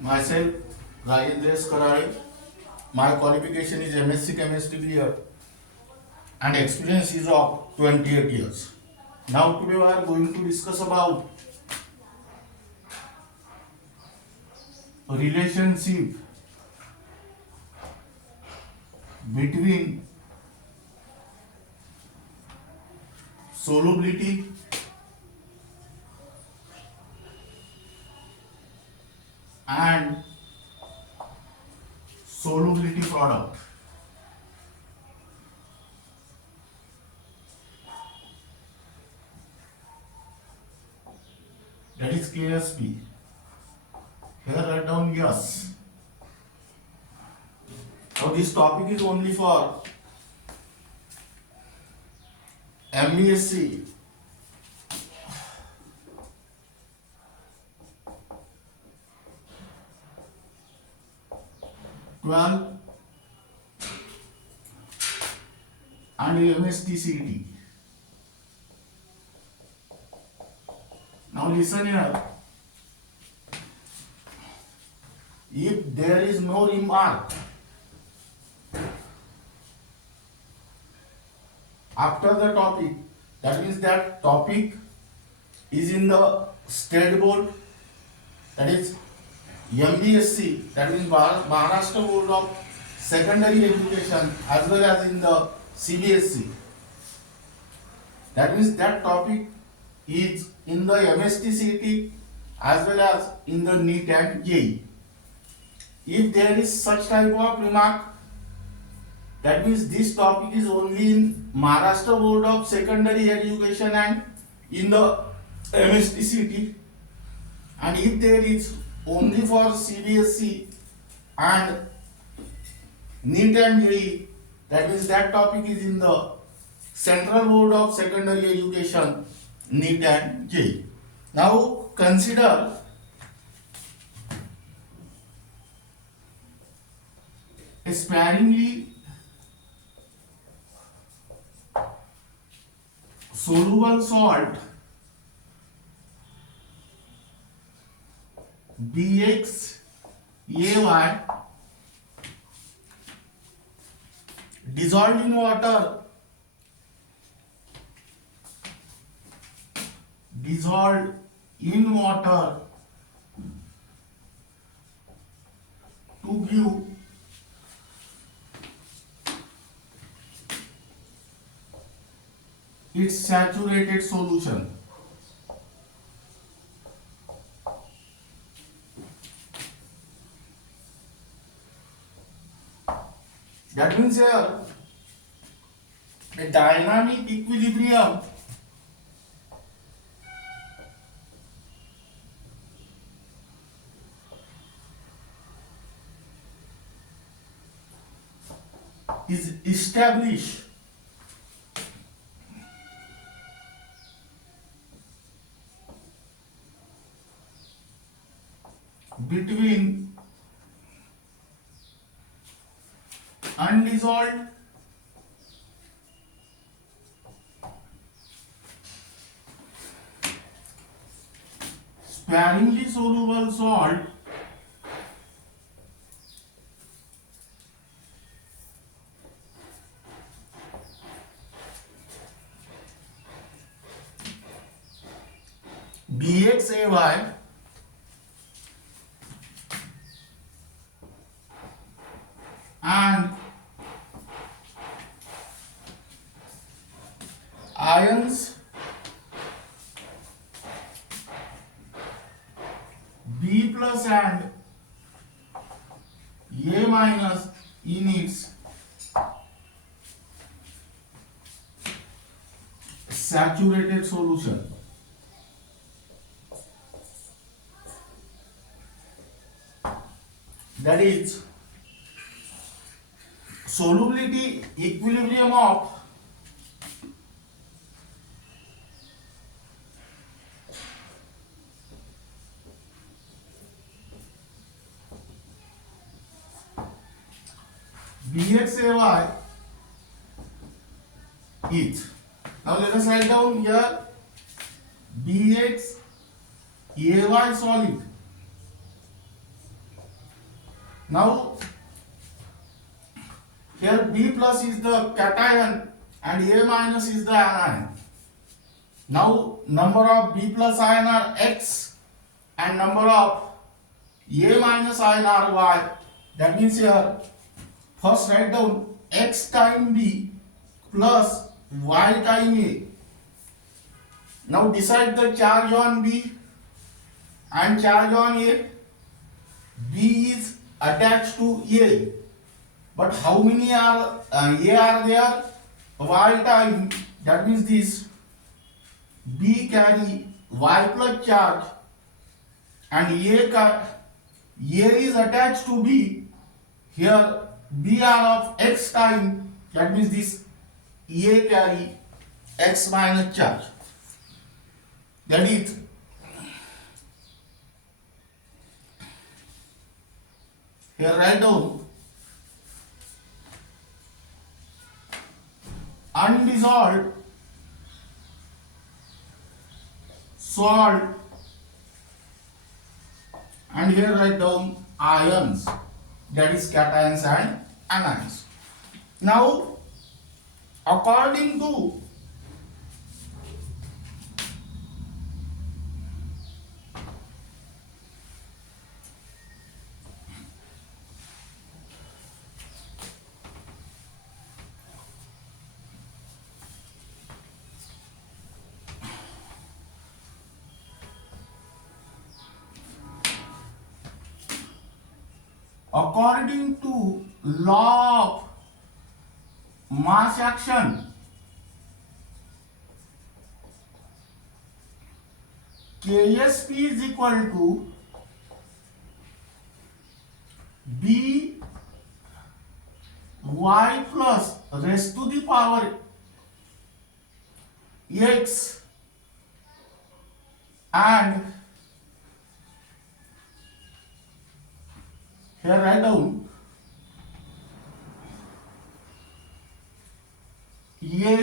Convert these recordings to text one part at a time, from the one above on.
Myself, Rajendra Karare. My qualification is MSc Chemistry clear and experience is of 28 years. Now today we are going to discuss about relationship between solubility and solubility product. That is KSP. Here write down yes. Now this topic is only for MBSE, 12 and MHT-CET. Now listen here. If there is no remark after the topic, that means that topic is in the state board, that is MBSE, that means Maharashtra Board of Secondary Education, as well as in the CBSE. That means that topic is in the MST-CET as well as in the NEET and JEE. If there is such type of remark, that means this topic is only in Maharashtra Board of Secondary Education and in the MST-CET. And if there is only for CBSE and NEET and JEE, that means that topic is in the Central Board of Secondary Education, NEET and JEE. Now consider a sparingly soluble salt BXAY dissolved in water to give its saturated solution. That means here a dynamic equilibrium is established between undissolved sparingly soluble salt BXAY and ions B plus and A minus in its saturated solution. That is solubility equilibrium of BXAY is. Now let us write down here BXAY solid Now here B plus is the cation and A minus is the anion. Now number of B plus ion are X and number of A minus ion are Y. That means here first write down X time B plus Y time A. Now decide the charge on B and charge on A. B is attached to A, but how many are A are there? Y time, that means this B carry Y plus charge and A is attached to B. Here B are of X time, that means this A carry X minus charge. That is here write down undissolved salt and here write down ions, that is cations and anions. Now according to law of mass action, Ksp is equal to B y plus raised to the power x and here write down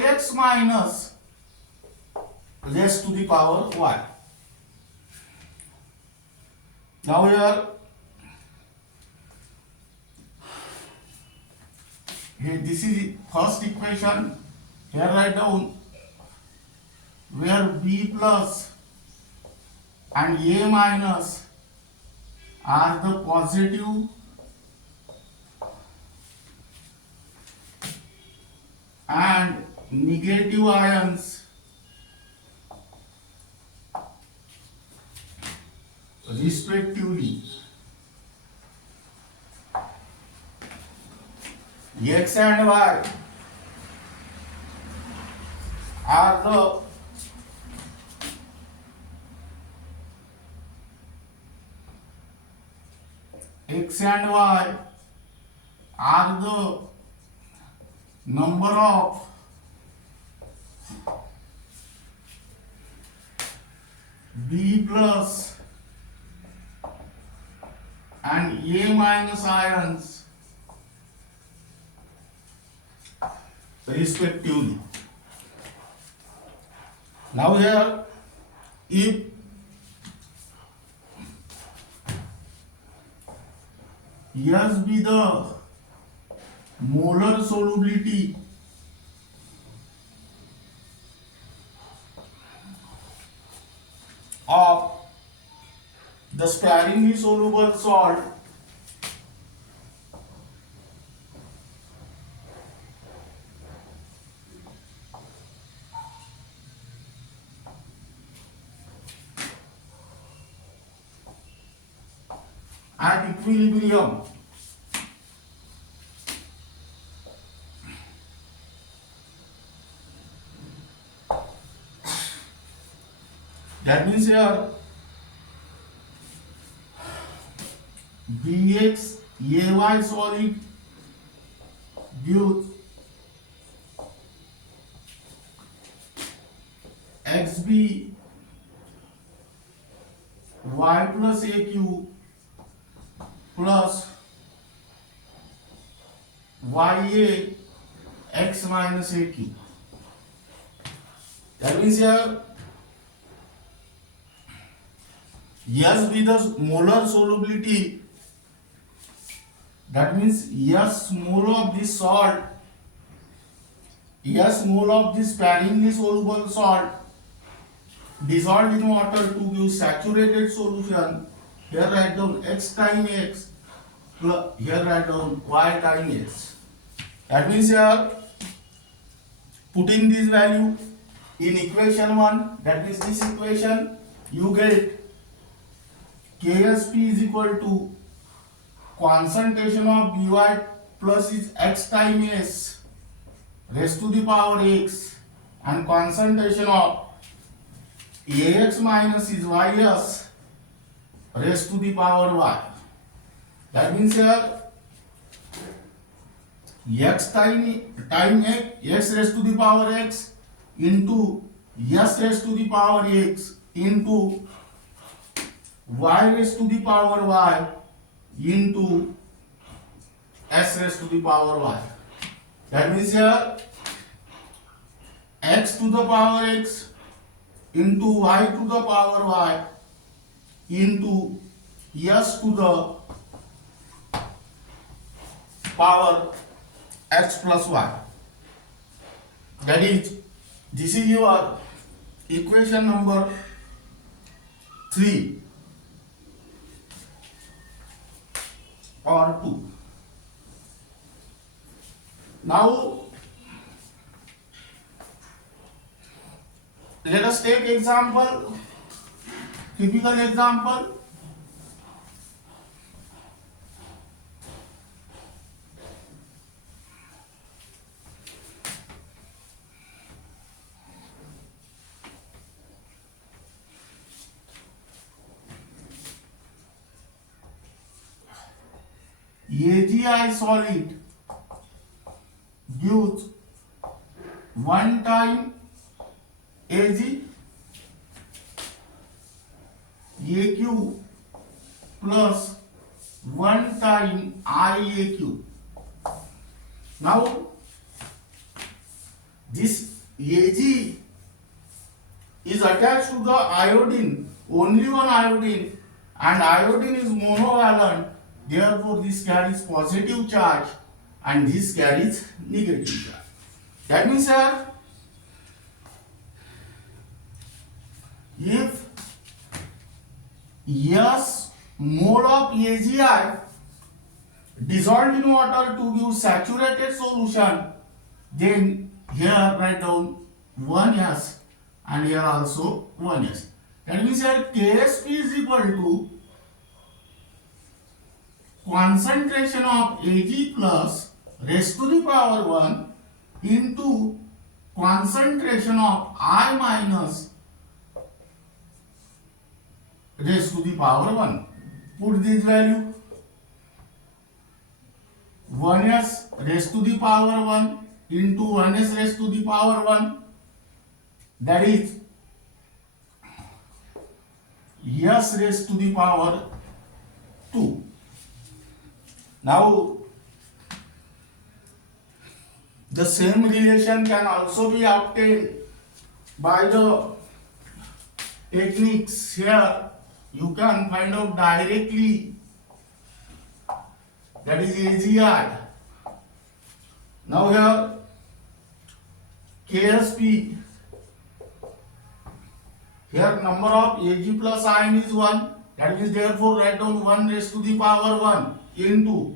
ax minus raised to the power y. Now here this is first equation. Here write down where B plus and A minus are the positive and negative ions respectively. X and Y are the X and Y are the number of B plus and A minus ions respectively. Now here if S be the molar solubility of the sparingly soluble salt, at equilibrium, that means here Bx Ay solid gives Xb Y plus Aq plus Ya X minus Aq. That means here S be the molar solubility That means S mole of this salt, S mole of this sparingly soluble salt dissolved in water to give saturated solution. Here write down X times X, plus here write down Y times X. That means here putting this value in equation 1, that means this equation, you get KSP is equal to concentration of By plus is X times S raised to the power X, and concentration of Ax minus is Ys raised to the power Y. That means here X times X raised to the power X into S raised to the power X into Y raised to the power Y into S raised to the power Y. That means here X to the power X into Y to the power Y into S to the power X plus Y. That is, this is your equation number 3 or 2. Now let us take example, typical example. AgI solid gives 1 time Ag AQ plus 1 time IAQ. Now this Ag is attached to the iodine, only one iodine, and iodine is monovalent, therefore this carries positive charge and this carries negative charge. That means here, if S mole of AgI dissolved in water to give saturated solution, then here write down 1S and here also 1S. That means here KSP is equal to concentration of Ag plus raised to the power 1 into concentration of I minus raised to the power 1. Put this value 1s raised to the power 1 into 1s raised to the power 1, that is s raised to the power 2. Now the same relation can also be obtained by the techniques. Here you can find out directly, that is AgI. Now here KSP, here number of Ag plus ion is 1, that means therefore write down 1 raised to the power 1 into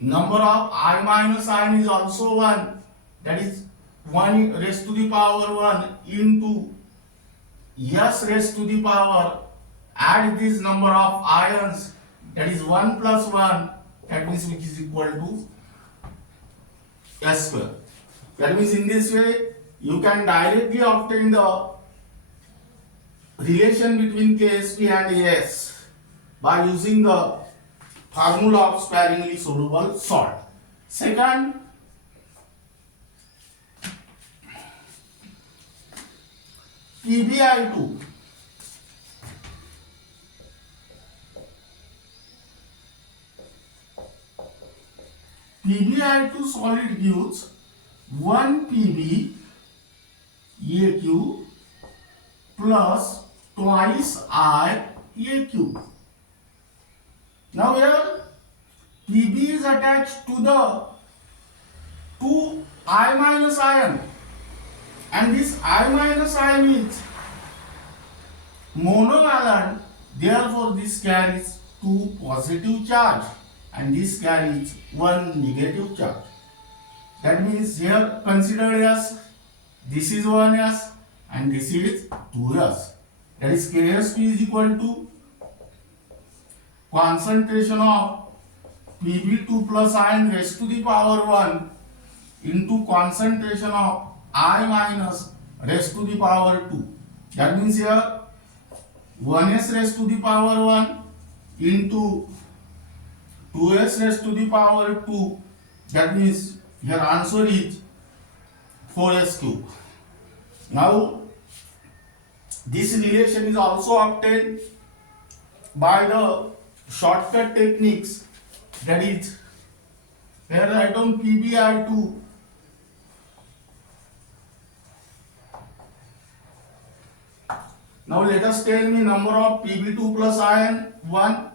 number of I minus ion is also 1, that is 1 raised to the power 1 into s raised to the power, add this number of ions, that is 1 plus 1, that means which is equal to s square. That means in this way you can directly obtain the relation between KSP and AS by using the formula of sparingly soluble salt. Second, PbI2. PbI2 solid gives 1 Pb AQ plus twice I AQ. Now here Pb is attached to the 2 I minus ion, and this I minus ion is monovalent, therefore this carries 2 positive charge and this carries 1 negative charge. That means here considered as this is 1s and this is 2s. That is Ksp is equal to concentration of Pb2 plus ion raised to the power 1 into concentration of I minus raised to the power 2. That means here 1s raised to the power 1 into 2s raised to the power 2. That means your answer is 4s cube. Now this relation is also obtained by the shortcut techniques. That is, here write down PbI2 now let us tell me number of Pb2 plus ion 1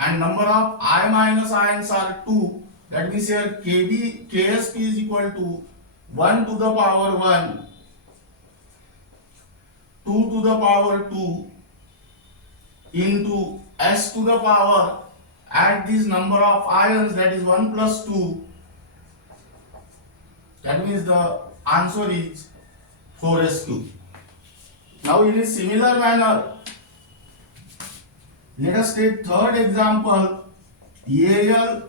and number of I minus ions are 2. That means here Ksp is equal to 1 to the power 1, 2 to the power 2 into s to the power, add this number of ions, that is 1 plus 2. That means the answer is 4s cube. Now in a similar manner, let us take third example, Al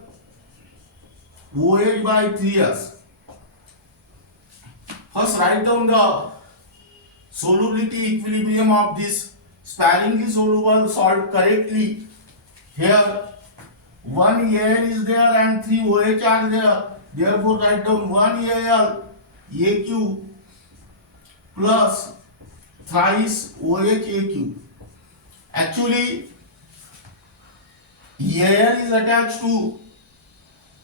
OH by 3s. First write down the solubility equilibrium of this sparingly soluble salt correctly. Here 1 Al is there and 3 OH are there. Therefore write down 1 Al AQ plus thrice OH AQ. Actually Al is attached to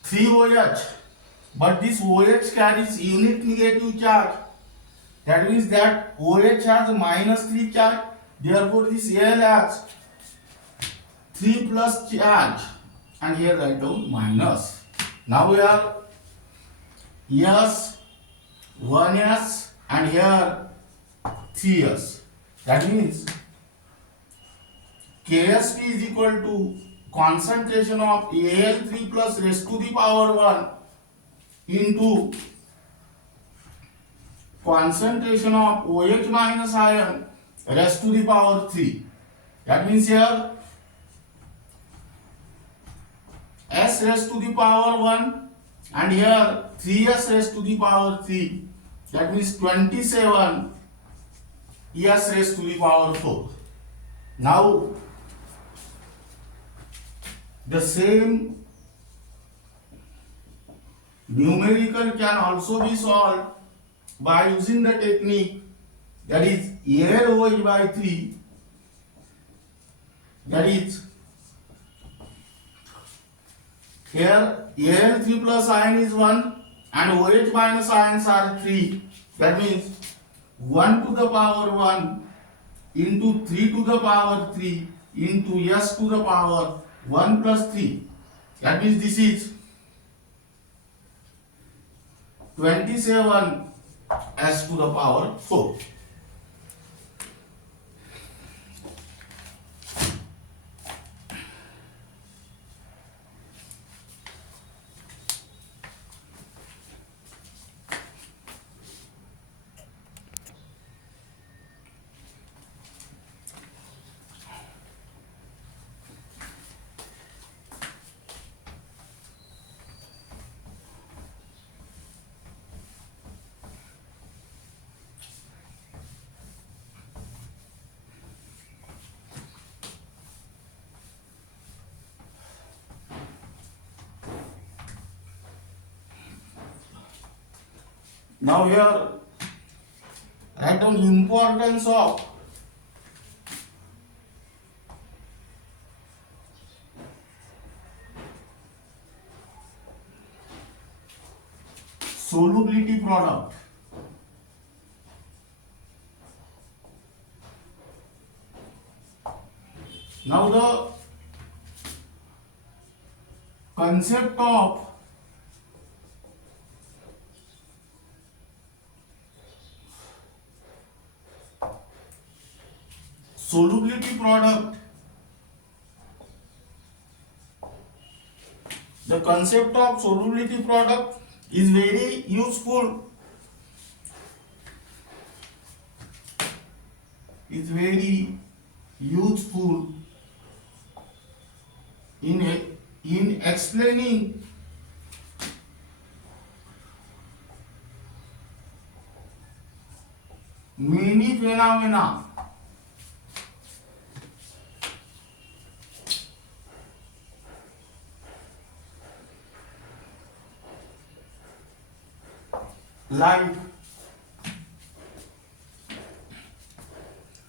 3 OH, but this OH carries unit negative charge. That means that OH has minus 3 charge. Therefore this Al has 3 plus charge, and here write down minus. Now we are S, 1s and here 3s. That means Ksp is equal to concentration of Al3 plus raised to the power 1 into concentration of OH minus ion raised to the power 3. That means here s raised to the power 1 and here 3s raised to the power 3. That means 27 s raised to the power 4. Now the same numerical can also be solved by using the technique, that is ALOH by 3, that is here Al3 plus ion is 1 and OH minus ions are 3. That means 1 to the power 1 into 3 to the power 3 into s to the power 1 plus 3. That means this is 27 s to the power 4. Now here write down importance of solubility product. Now the concept of solubility product. The concept of solubility product is very useful. Is very useful in explaining many phenomena like,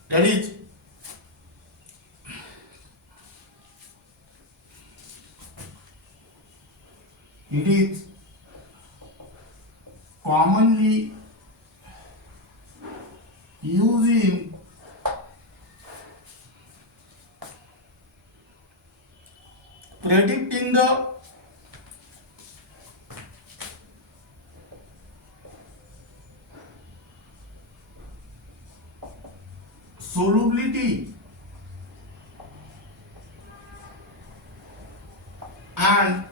that is, it is commonly used in predicting the solubility and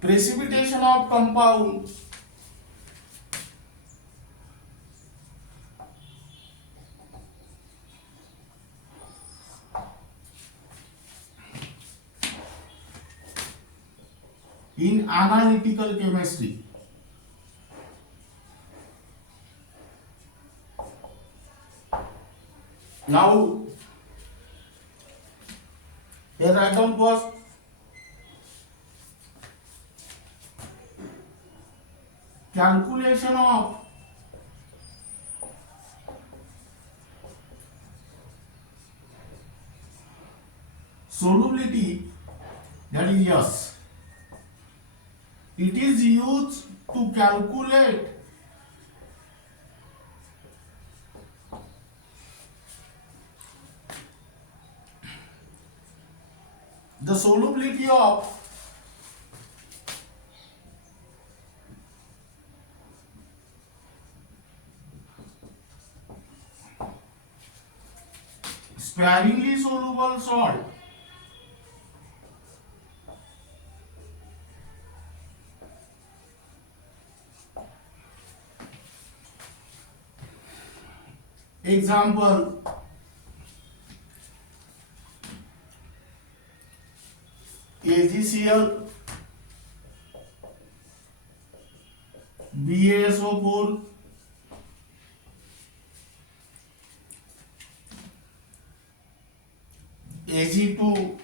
precipitation of compound in analytical chemistry. Now, here write down first calculation of solubility, that is yes. It is used to calculate the solubility of sparingly soluble salt. Example, AgCl, BaSO4, Ag2,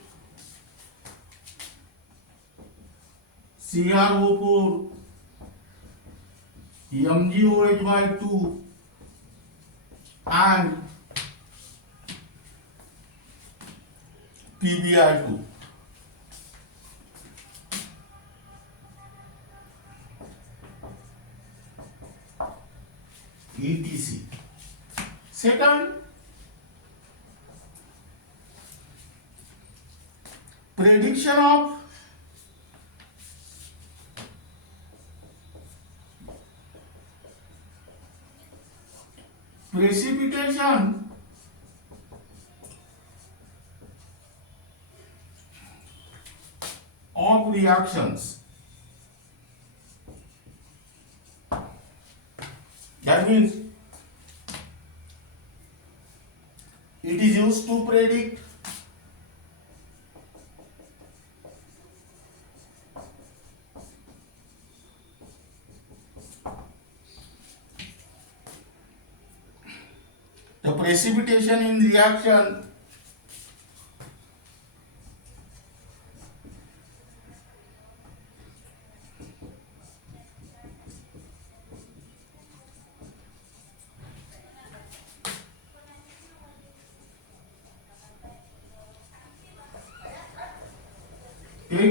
CrO4, MgOH/2 and PbI2. etc. Second, prediction of precipitation of reactions. That means it is used to predict the precipitation in reaction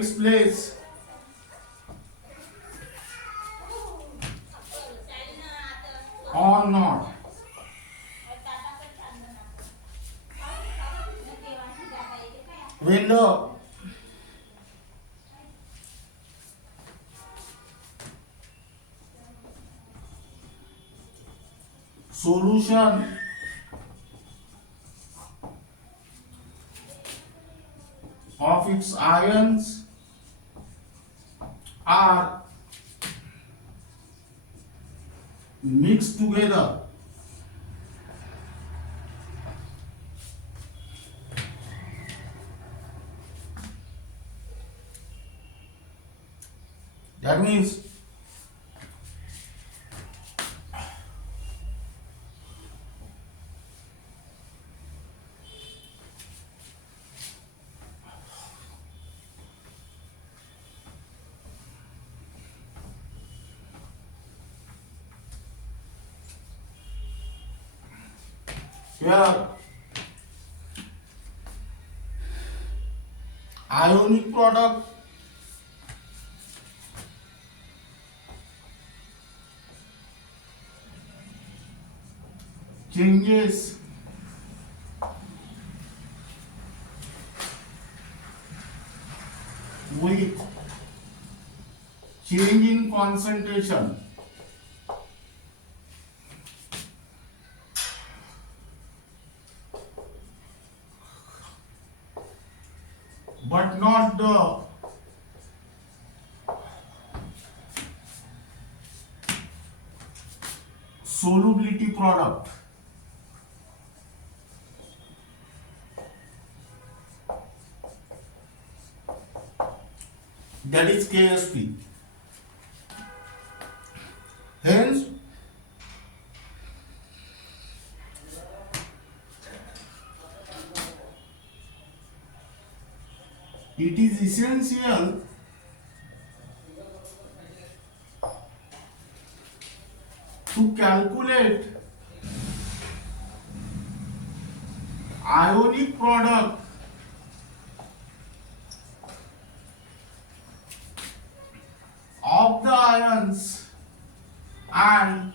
takes place or not. when the solution of its ions are mixed together, that means here ionic product changes with change in concentration, but not the solubility product. That is KSP. Hence, it is essential to calculate ionic product of the ions and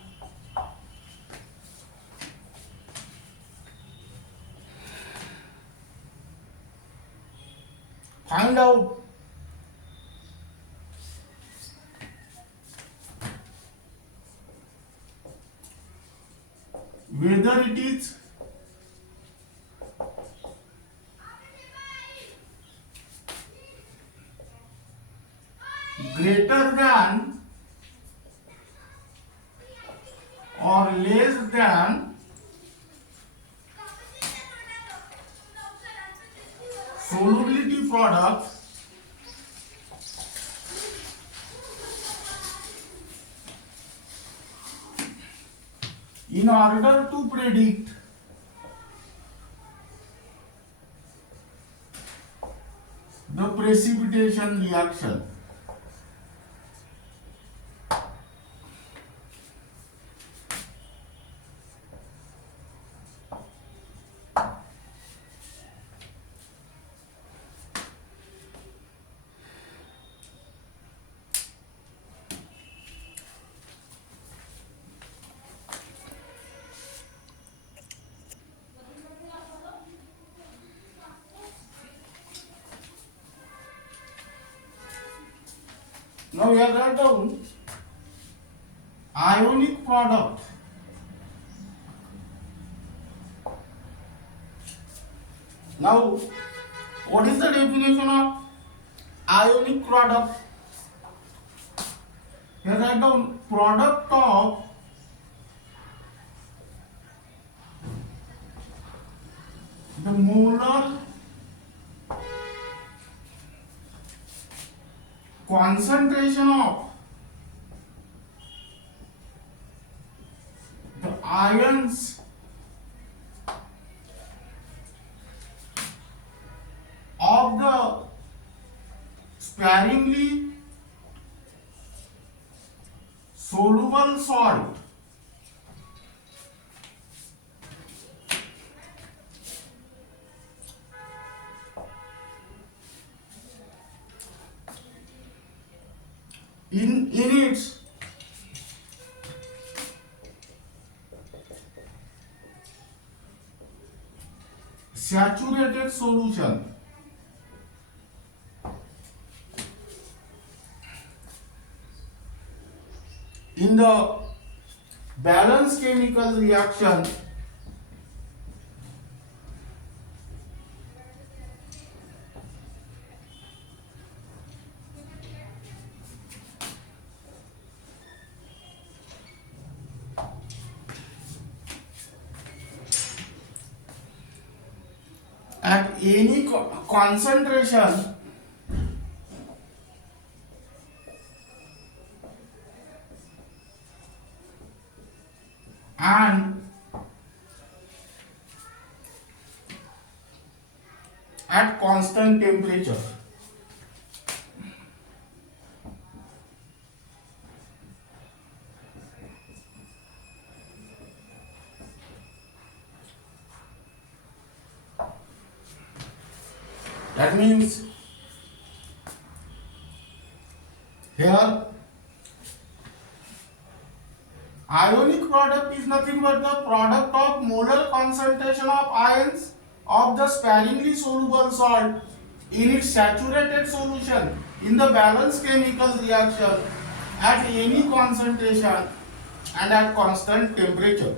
find out whether it is greater than or less than solubility product in order to predict the precipitation reaction. Now we have write down ionic product. Now, what is the definition of ionic product? Here write down product of the molar concentration of the ions of the sparingly soluble salt in its saturated solution. in the balanced chemical reaction, at any concentration and at constant temperature. That means here ionic product is nothing but the product of molar concentration of ions of the sparingly soluble salt in its saturated solution in the balanced chemical reaction at any concentration and at constant temperature.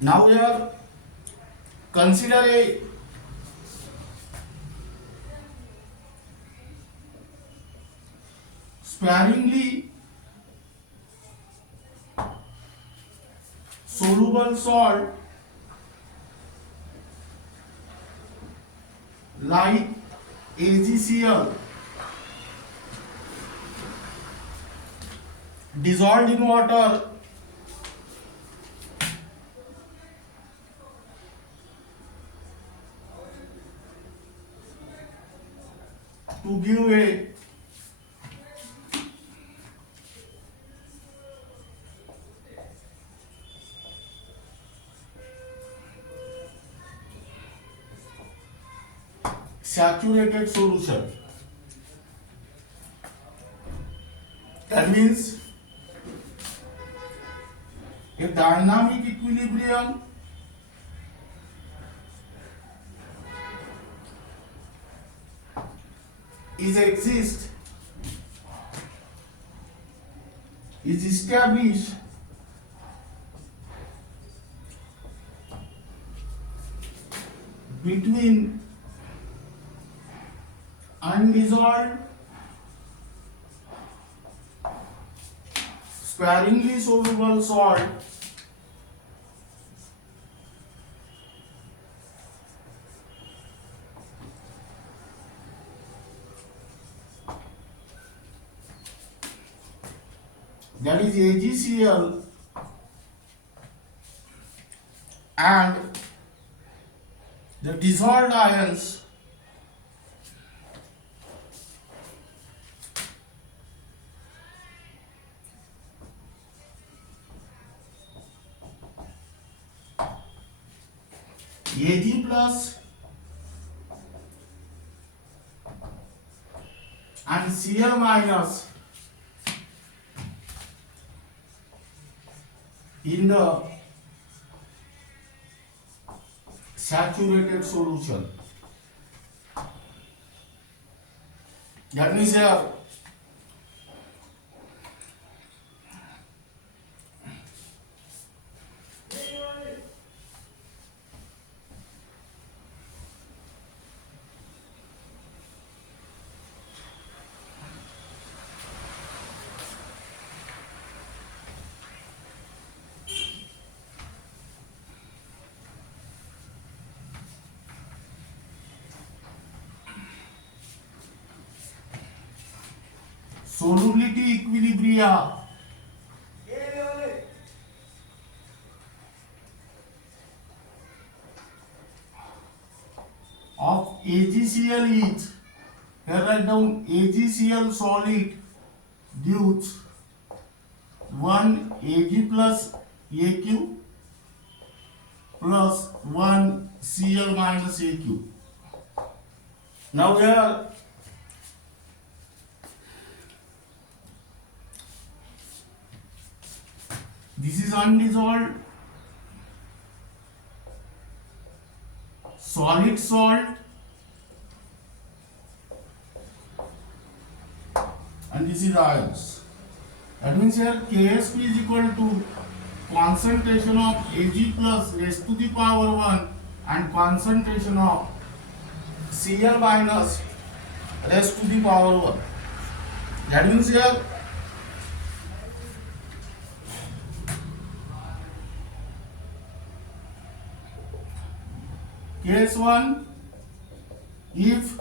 Now here consider a sparingly soluble salt like AgCl dissolved in water to give a saturated solution. That means a dynamic equilibrium is established between undissolved sparingly soluble salt that is AgCl and the dissolved ions Ag plus and Cl minus in the saturated solution. That means here solubility equilibria of AgCl is, here write down AgCl solid gives 1 Ag plus Aq plus 1 Cl minus Aq. Now here this is undissolved solid salt and this is ions. That means here Ksp is equal to concentration of Ag plus raised to the power 1 and concentration of Cl minus raised to the power 1. That means here case 1, if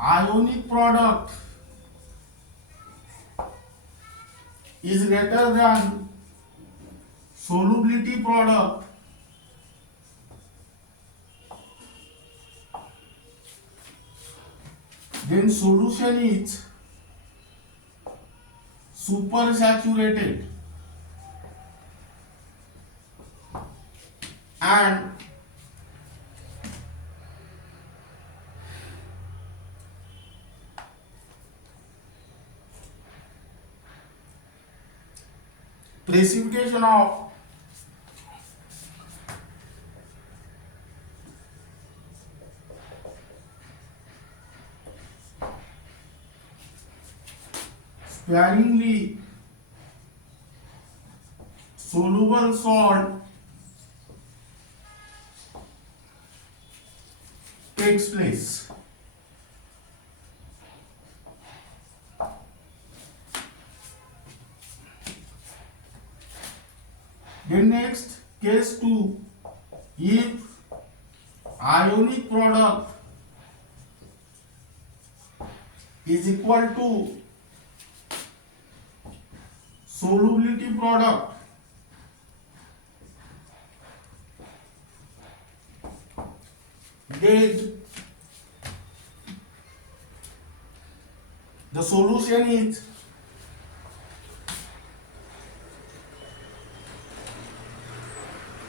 ionic product is greater than solubility product, then solution is supersaturated and precipitation of sparingly soluble salt takes place. Then next, case 2, if ionic product is equal to solubility product, then the solution is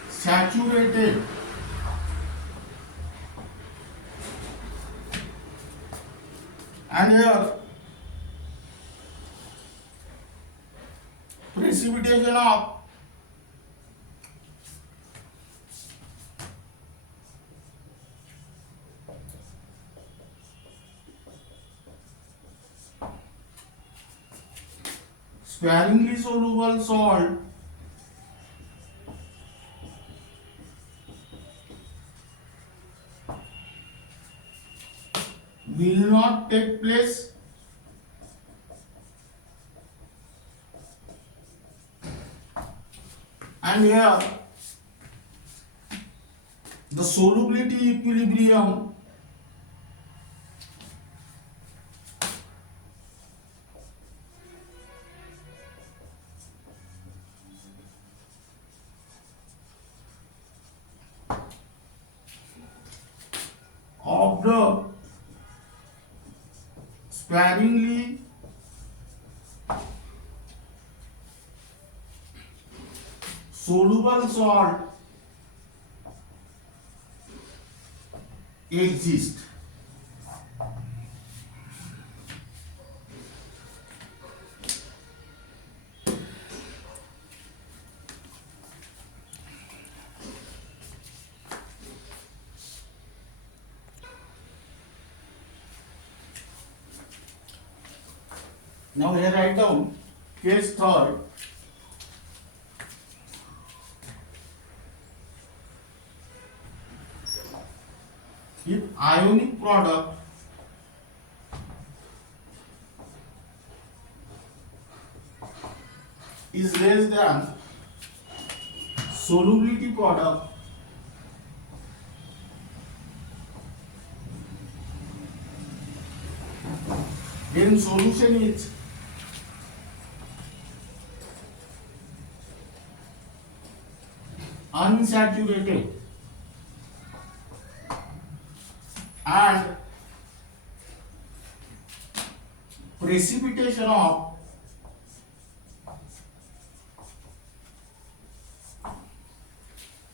saturated and here precipitation of sparingly soluble salt will not take place and here the solubility equilibrium of the sparingly soluble salt exists. Now here write down case 3rd. If ionic product is less than solubility product, then solution is unsaturated and precipitation of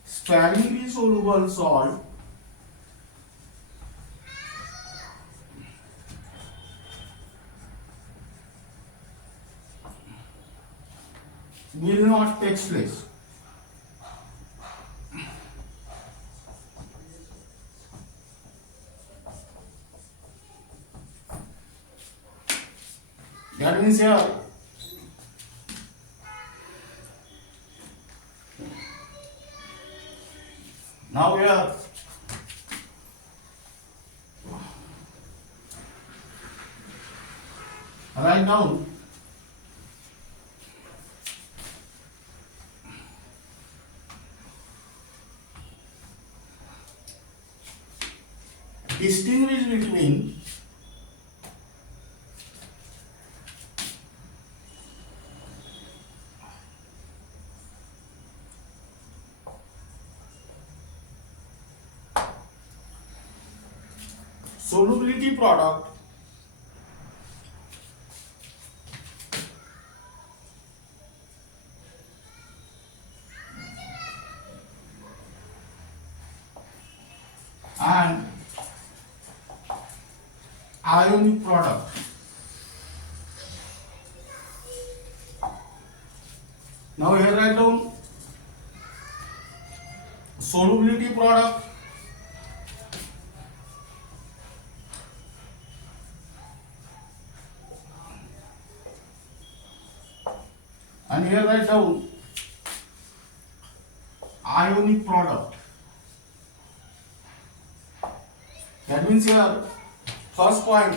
sparingly soluble salt will not take place. That means here Now here write down distinguish between solubility product and ionic product. Now here write down solubility product and here write down ionic product. That means here first point,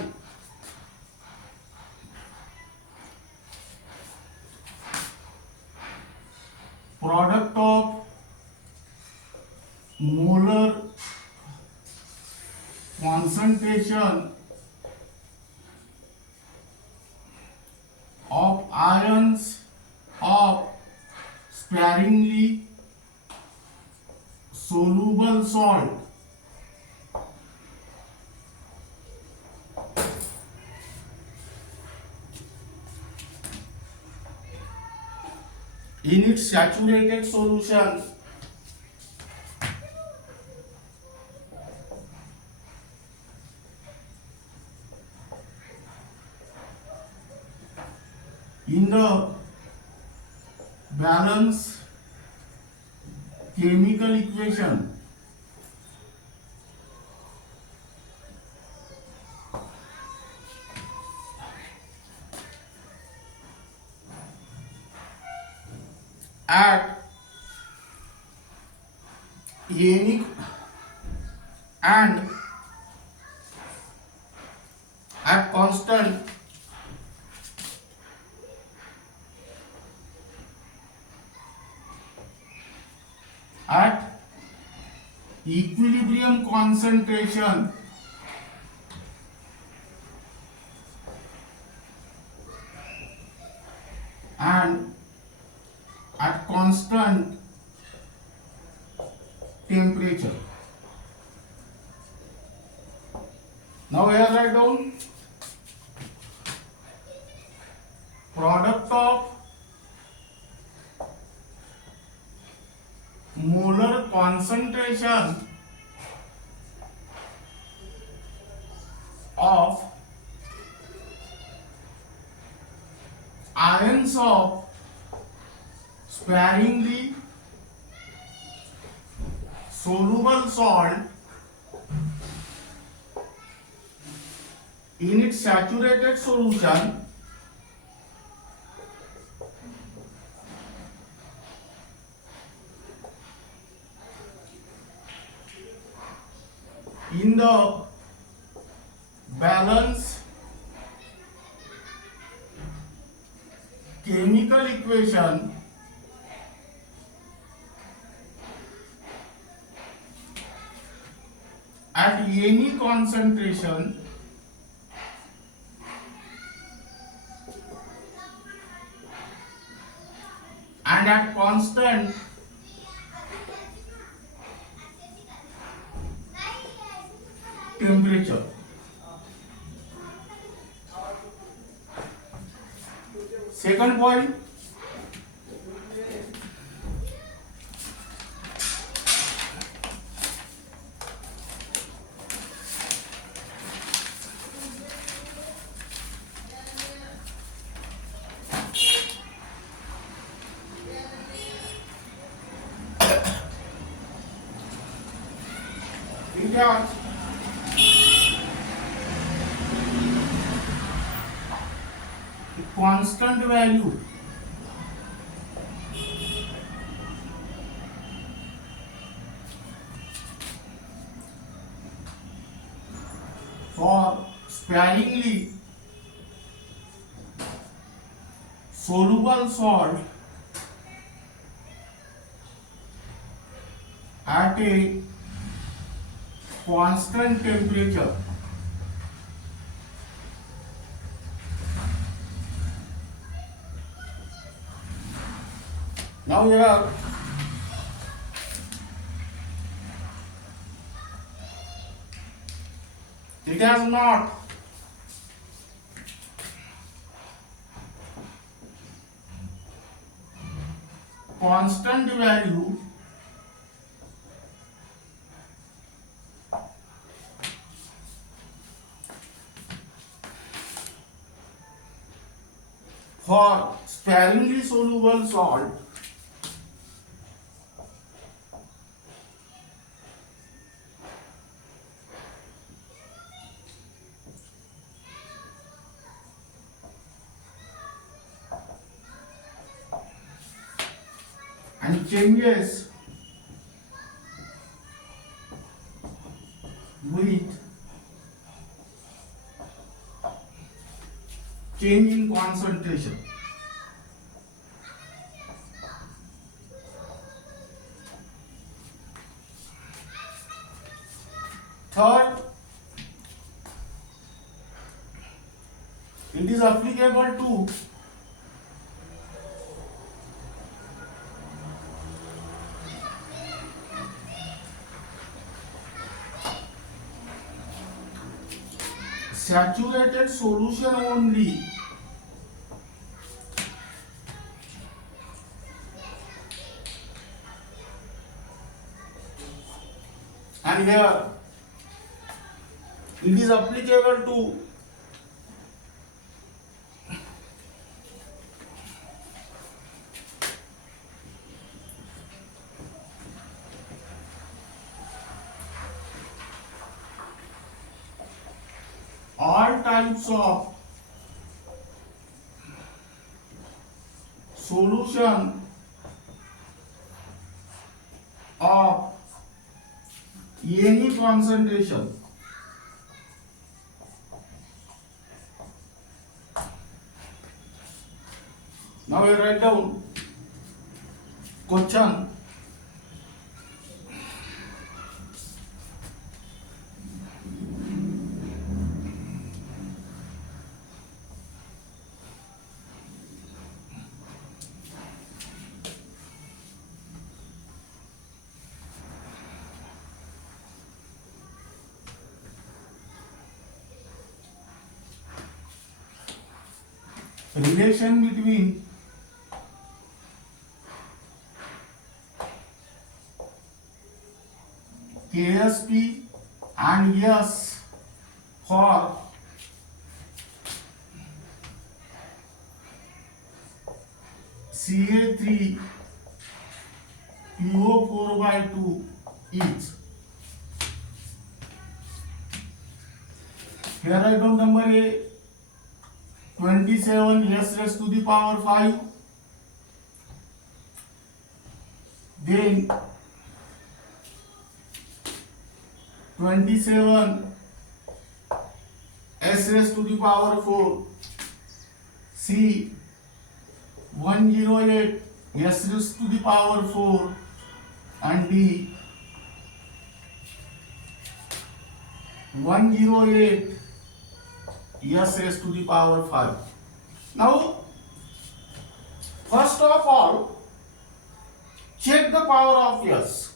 product of molar concentration of ions of sparingly soluble salt in its saturated solution in the balance chemical equation at ionic and at constant at equilibrium concentration and at constant temperature. Now here write down product of molar concentration of ions of sparingly soluble salt in its saturated solution in the balance chemical equation at any concentration and at constant temperature. Second point, India constant value for sparingly soluble salt at a constant temperature. Now here it has not constant value for sparingly soluble salt and changes with change in concentration. Third, it is applicable to saturated solution only and here it is applicable to all types of solution of any concentration. Now we write down question. Relation between KSP and S for Ca3PO4/2 is. Here I don't number A 27 S raised to the power 5, then 27 S raised to the power 4, C 108 S raised to the power 4, and D 108 S raised to the power 5. Now, first of all, check the power of S.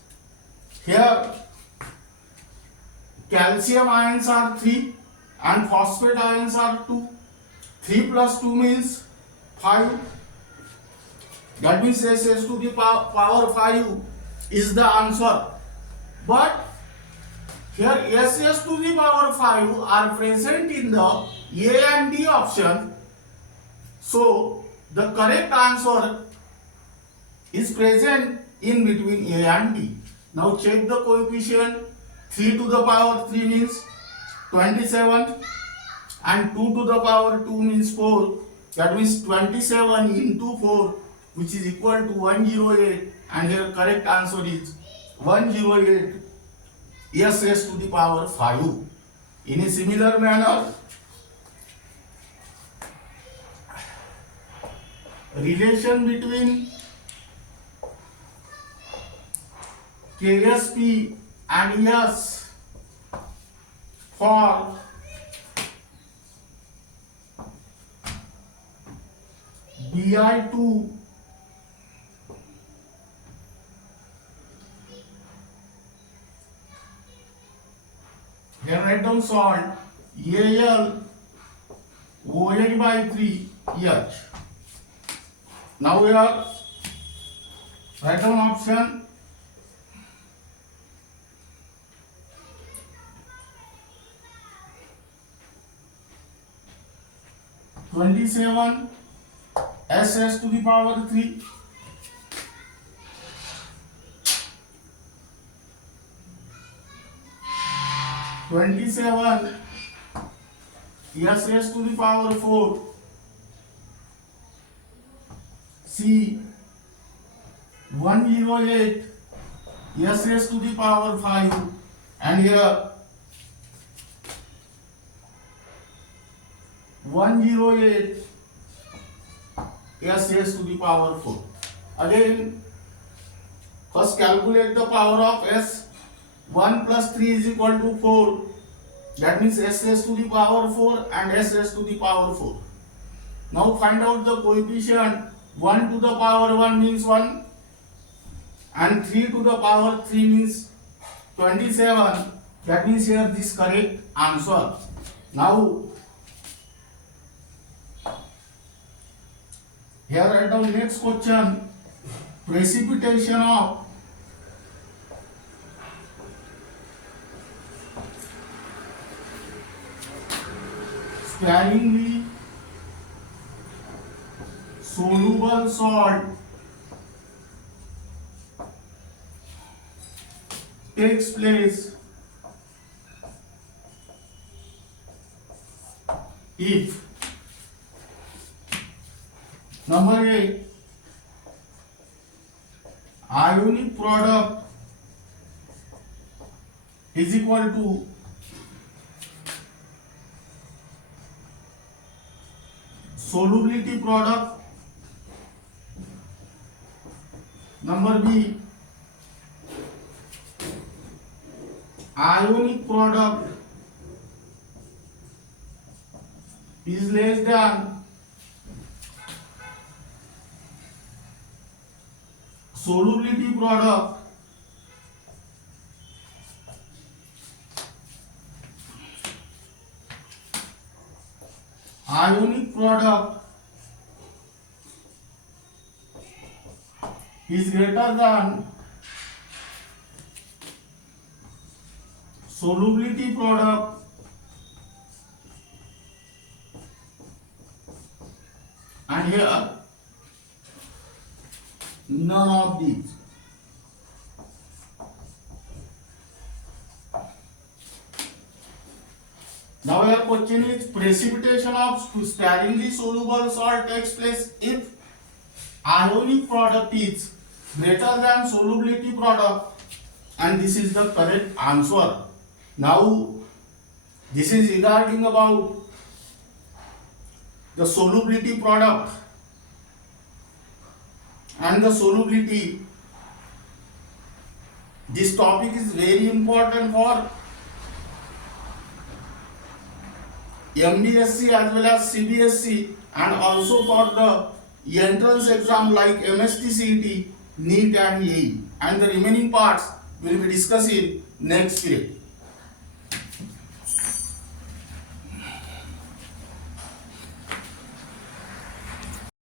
Here, calcium ions are 3 and phosphate ions are 2. 3 plus 2 means 5. That means S raised to the power 5 is the answer. But here S raised to the power 5 are present in the A and D option. So the correct answer is present in between A and D. Now check the coefficient. 3 to the power 3 means 27 and 2 to the power 2 means 4. That means 27 into 4, which is equal to 108, and here correct answer is 108 S raised to the power 5 In a similar manner, relation between KSP and S for Bi2 here write down salt Al OH by 3 H. Now we are write down option 27 SS to the power 3 27 SS to the power 4 C 108 SS to the power 5 and here 108 SS to the power 4. Again, first calculate the power of S. 1 plus 3 is equal to 4. That means SS to the power 4 and SS to the power 4. Now find out the coefficient. 1 to the power 1 means 1 and 3 to the power 3 means 27. That means here this correct answer. Now here write down next question. Precipitation of sparingly soluble salt takes place if number A, ionic product is equal to solubility product. Number B, ionic product is less than solubility product. Ionic product is greater than solubility product and here none of these. Now your question is precipitation of sparingly soluble salt takes place if ionic product is greater than solubility product, and this is the correct answer. Now this is regarding about the solubility product and the solubility. This topic is very important for MBSE as well as CBSE and also for the entrance exam like MHT-CET, NEET and JEE, and the remaining parts will be discussed in next period.